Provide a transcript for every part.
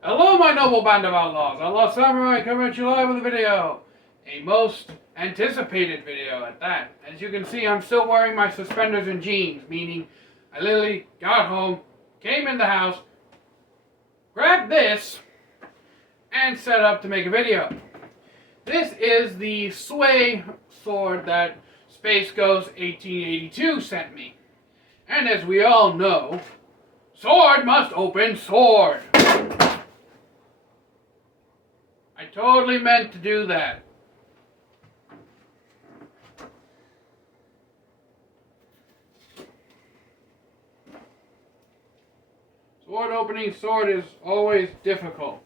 Hello, my noble band of outlaws. Outlaw Samurai coming at you live with a video. A most anticipated video at that. As you can see, I'm still wearing my suspenders and jeans, meaning I literally got home, came in the house, grabbed this, and set up to make a video. This is the sway sword that Space Ghost 1882 sent me. And as we all know, sword must open sword. I totally meant to do that. Sword opening sword is always difficult.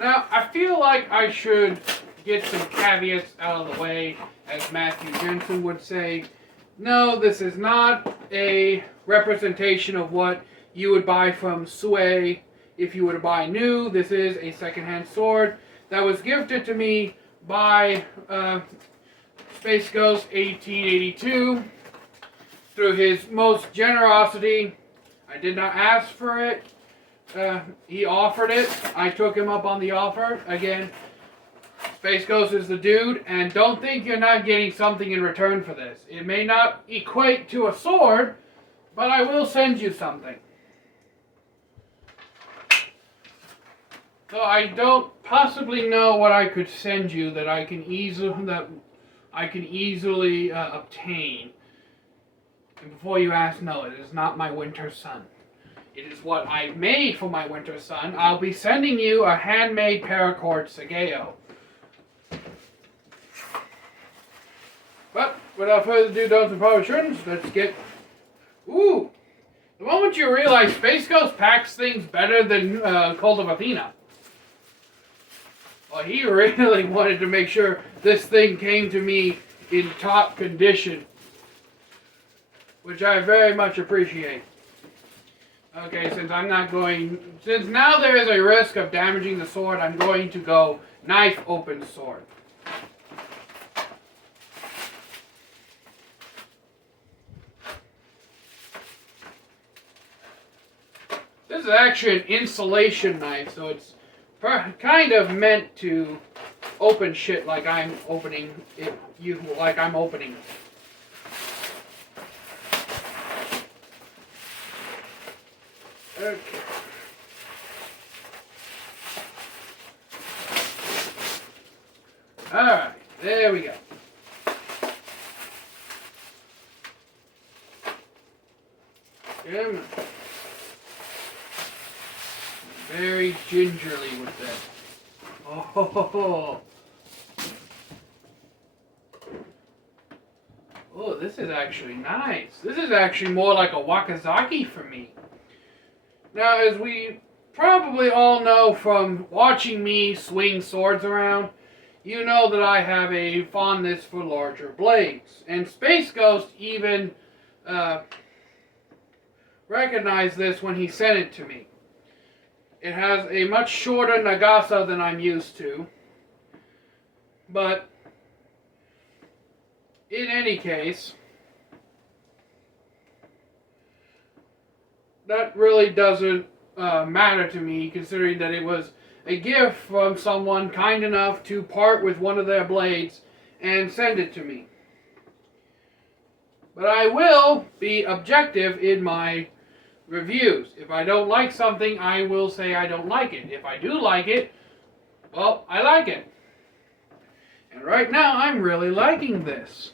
Now, I feel like I should get some caveats out of the way, as Matthew Jensen would say. No, this is not a representation of what you would buy from Sway if you were to buy new. This is a secondhand sword that was gifted to me by Space Ghost 1882 through his most generosity. I did not ask for it. He offered it. I took him up on the offer. Again, Space Ghost is the dude, and don't think you're not getting something in return for this. It may not equate to a sword, but I will send you something. So I don't possibly know what I could send you that I can easily obtain. And before you ask, no, it is not my winter sun. It is what I made for my winter sun. I'll be sending you a handmade paracord Sageo. But without further ado, don'ts and prohibitions, let's get... Ooh! The moment you realize Space Ghost packs things better than Cult of Athena. Well, he really wanted to make sure this thing came to me in top condition. Which I very much appreciate. Okay, since now there is a risk of damaging the sword, I'm going to go knife open sword. This is actually an insulation knife, so it's kind of meant to open shit like I'm opening it. Like I'm opening it. Okay. Alright, there we go. Come on. Very gingerly with this. Oh, oh, this is actually nice. This is actually more like a Wakazaki for me. Now, as we probably all know from watching me swing swords around, you know that I have a fondness for larger blades. And Space Ghost even recognized this when he sent it to me. It has a much shorter Nagasa than I'm used to. But, in any case, that really doesn't matter to me, considering that it was a gift from someone kind enough to part with one of their blades and send it to me. But I will be objective in my reviews. If I don't like something, I will say I don't like it. If I do like it, well, I like it. And right now, I'm really liking this.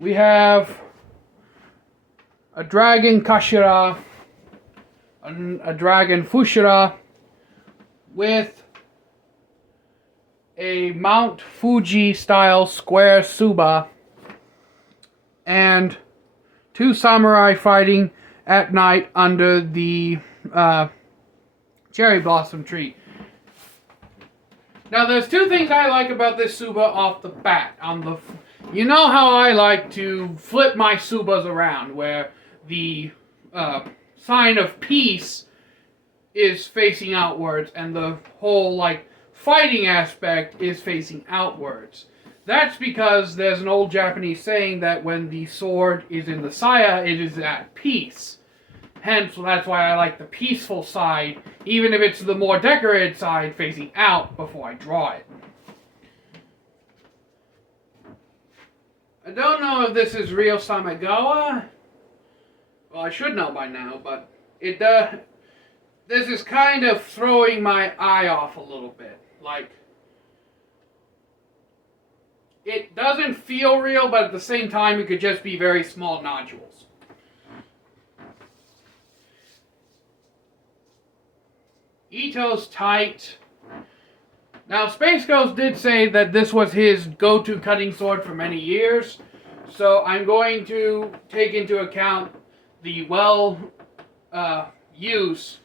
We have a dragon Kashira, a dragon Fushira, with a Mount Fuji style square Suba, and two samurai fighting at night under the cherry blossom tree. Now, there's two things I like about this Suba off the bat. You know how I like to flip my Subas around, where the sign of peace is facing outwards, and the whole, like, fighting aspect is facing outwards. That's because there's an old Japanese saying that when the sword is in the saya, it is at peace. Hence, that's why I like the peaceful side, even if it's the more decorated side facing out before I draw it. I don't know if this is real Samigawa. Well, I should know by now, but it this is kind of throwing my eye off a little bit. Like, it doesn't feel real, but at the same time, it could just be very small nodules. Ito's tight. Now, Space Ghost did say that this was his go-to cutting sword for many years, so I'm going to take into account the use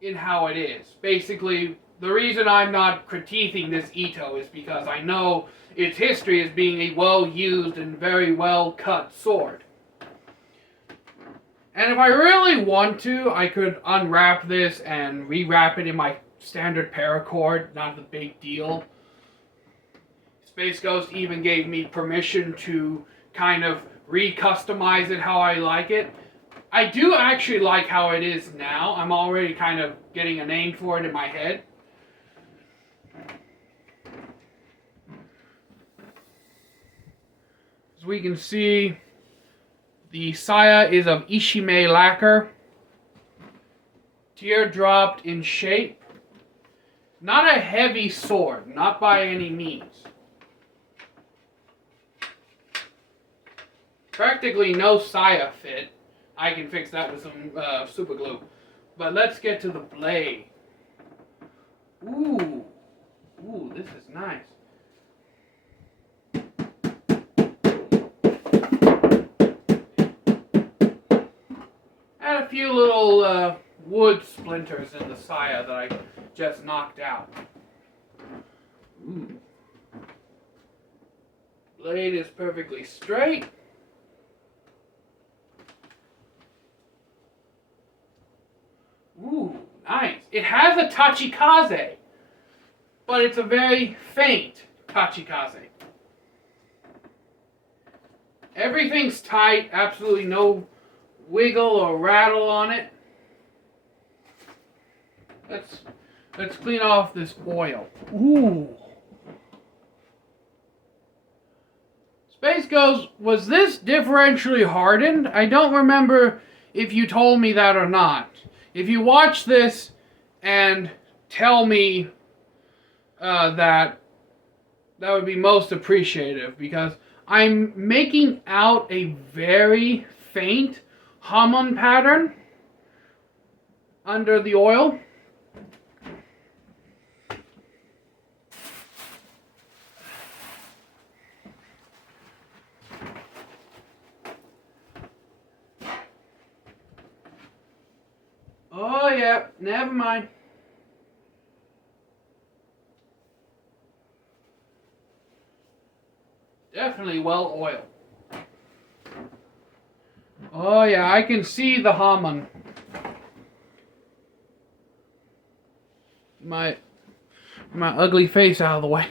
in how it is. Basically, the reason I'm not critiquing this Ito is because I know its history as being a well-used and very well-cut sword. And if I really want to, I could unwrap this and rewrap it in my standard paracord, not a big deal. Space Ghost even gave me permission to kind of re-customize it how I like it. I do actually like how it is now. I'm already kind of getting a name for it in my head. As we can see, the saya is of Ishime lacquer. Teardropped in shape. Not a heavy sword, not by any means. Practically no saya fit. I can fix that with some super glue. But let's get to the blade. Ooh, this is nice. And a few little wood splinters in the saya that I just knocked out. Ooh. Blade is perfectly straight. Ooh, nice. It has a tachikaze, but it's a very faint tachikaze. Everything's tight, absolutely no wiggle or rattle on it. Let's clean off this oil. Ooh. Space Ghost, was this differentially hardened? I don't remember if you told me that or not. If you watch this and tell me that would be most appreciative, because I'm making out a very faint Hamon pattern under the oil. Oh yeah, never mind. Definitely well oiled. Oh yeah, I can see the Hamon. My ugly face out of the way.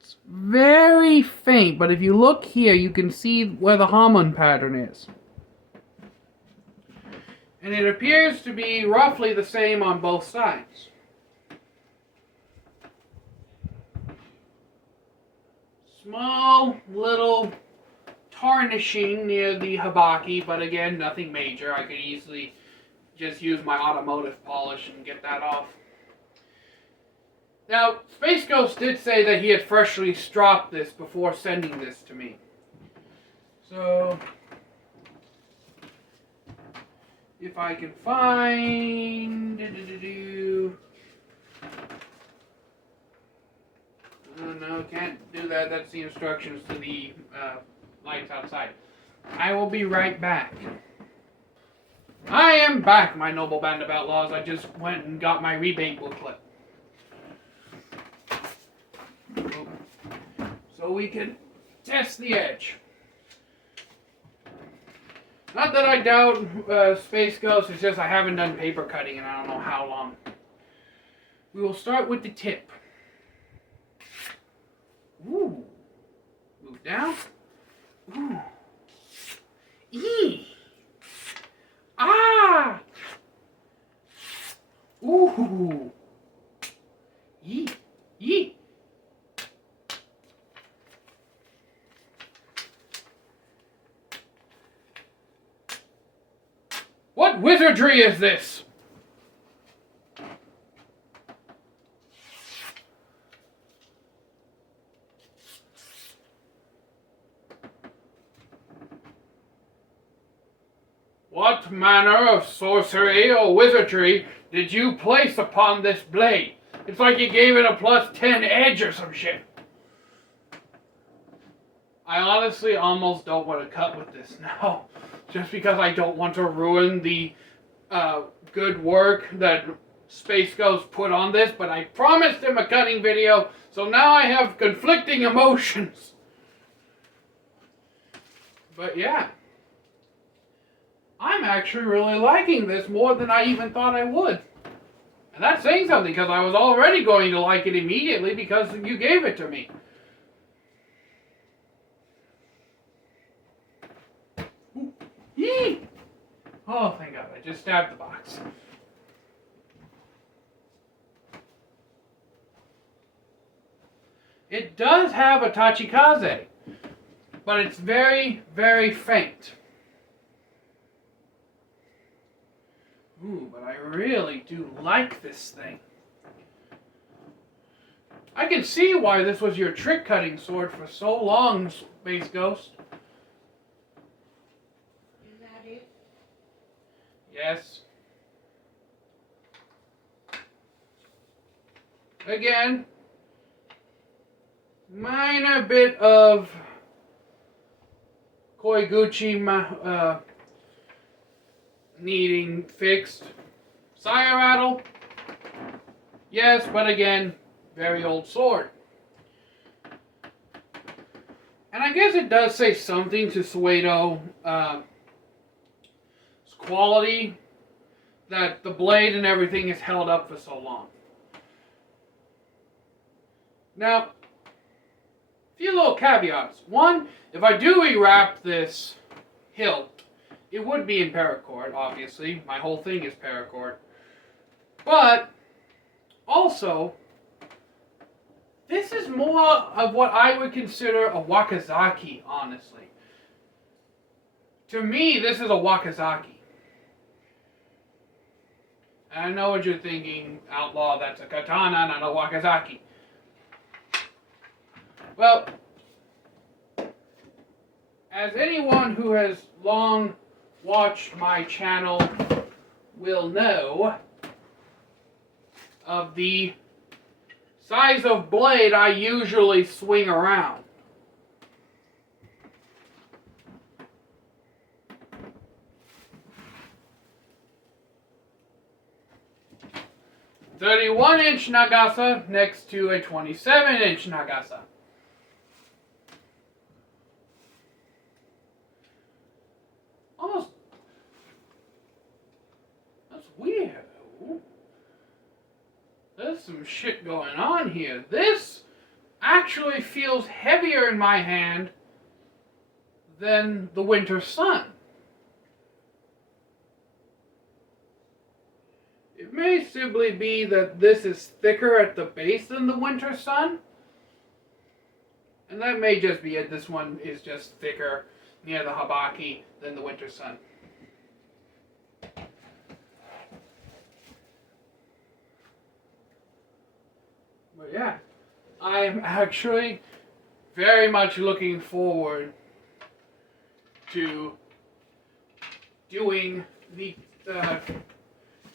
It's very faint, but if you look here, you can see where the Hamon pattern is. And it appears to be roughly the same on both sides. Small little tarnishing near the habaki, but again, nothing major. I could easily just use my automotive polish and get that off. Now, Space Ghost did say that he had freshly stropped this before sending this to me. So, if I can find... Oh no, can't do that. That's the instructions to the lights outside. I will be right back. I am back, my noble band of outlaws. I just went and got my rebate booklet. So we can test the edge. Not that I doubt Space Ghost, it's just I haven't done paper cutting in I don't know how long. We will start with the tip. Ooh. Move down. Ooh. Eee. Ah. Ooh. Yee. Yee. What wizardry is this? What manner of sorcery or wizardry did you place upon this blade? It's like you gave it a +10 edge or some shit. I honestly almost don't want to cut with this now. Just because I don't want to ruin the good work that Space Ghost put on this. But I promised him a cutting video, so now I have conflicting emotions. But yeah. I'm actually really liking this more than I even thought I would. And that's saying something, because I was already going to like it immediately because you gave it to me. Ooh. Yee! Oh, thank God, I just stabbed the box. It does have a tachikaze, but it's very, very faint. Ooh, but I really do like this thing. I can see why this was your trick cutting sword for so long, Space Ghost. Is that it? Yes. Again, minor bit of Koiguchi needing fixed. Sire rattle? Yes, but again, very old sword. And I guess it does say something to sweido quality that the blade and everything is held up for so long. Now, a few little caveats. One, if I do rewrap this hilt, it would be in paracord, obviously. My whole thing is paracord. But, also, this is more of what I would consider a wakazaki, honestly. To me, this is a wakazaki. And I know what you're thinking, Outlaw, that's a katana, not a wakazaki. Well, as anyone who has long watched my channel will know, of the size of blade I usually swing around. "31-inch Nagasa next to a 27-inch Nagasa. Almost. That's weird. There's some shit going on here. This actually feels heavier in my hand than the Winter Sun. It may simply be that this is thicker at the base than the Winter Sun. And that may just be it. This one is just thicker near the Habaki than the Winter Sun. But yeah, I'm actually very much looking forward to doing the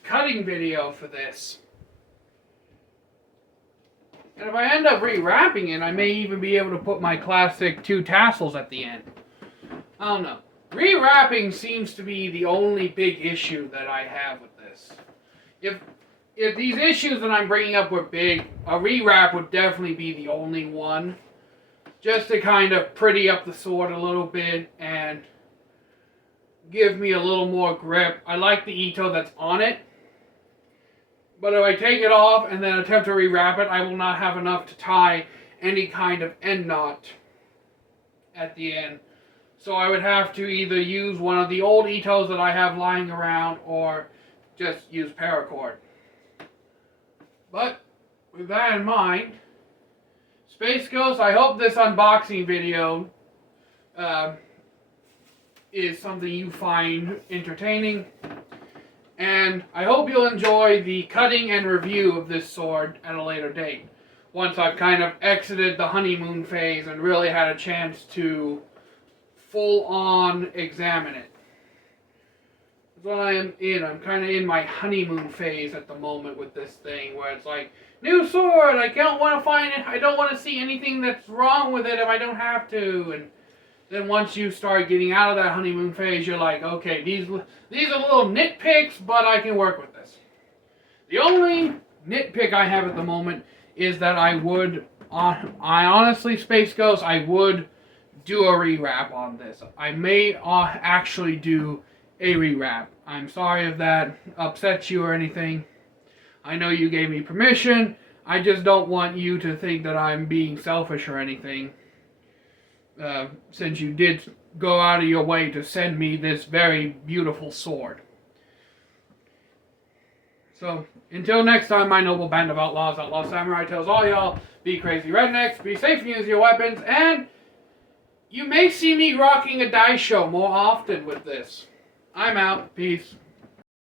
cutting video for this. And if I end up rewrapping it, I may even be able to put my classic 2 tassels at the end. I don't know. Rewrapping seems to be the only big issue that I have with this. If these issues that I'm bringing up were big, a rewrap would definitely be the only one. Just to kind of pretty up the sword a little bit and give me a little more grip. I like the Ito that's on it. But if I take it off and then attempt to rewrap it, I will not have enough to tie any kind of end knot at the end. So I would have to either use one of the old Itos that I have lying around or just use paracord. But with that in mind, Space Ghost, I hope this unboxing video is something you find entertaining. And I hope you'll enjoy the cutting and review of this sword at a later date. Once I've kind of exited the honeymoon phase and really had a chance to full-on examine it. That's what I am in. I'm kind of in my honeymoon phase at the moment with this thing, where it's like, new sword, I don't want to find it, I don't want to see anything that's wrong with it if I don't have to. And then once you start getting out of that honeymoon phase, you're like, okay, these are little nitpicks, but I can work with this. The only nitpick I have at the moment is that I honestly, Space Ghost, I would do a rewrap on this. I may actually do a rewrap. I'm sorry if that upsets you or anything. I know you gave me permission. I just don't want you to think that I'm being selfish or anything. Since you did go out of your way to send me this very beautiful sword. So, until next time, my noble band of outlaws, Outlaw Samurai tells all y'all, be crazy rednecks, be safe and use your weapons, and you may see me rocking a dice show more often with this. I'm out. Peace.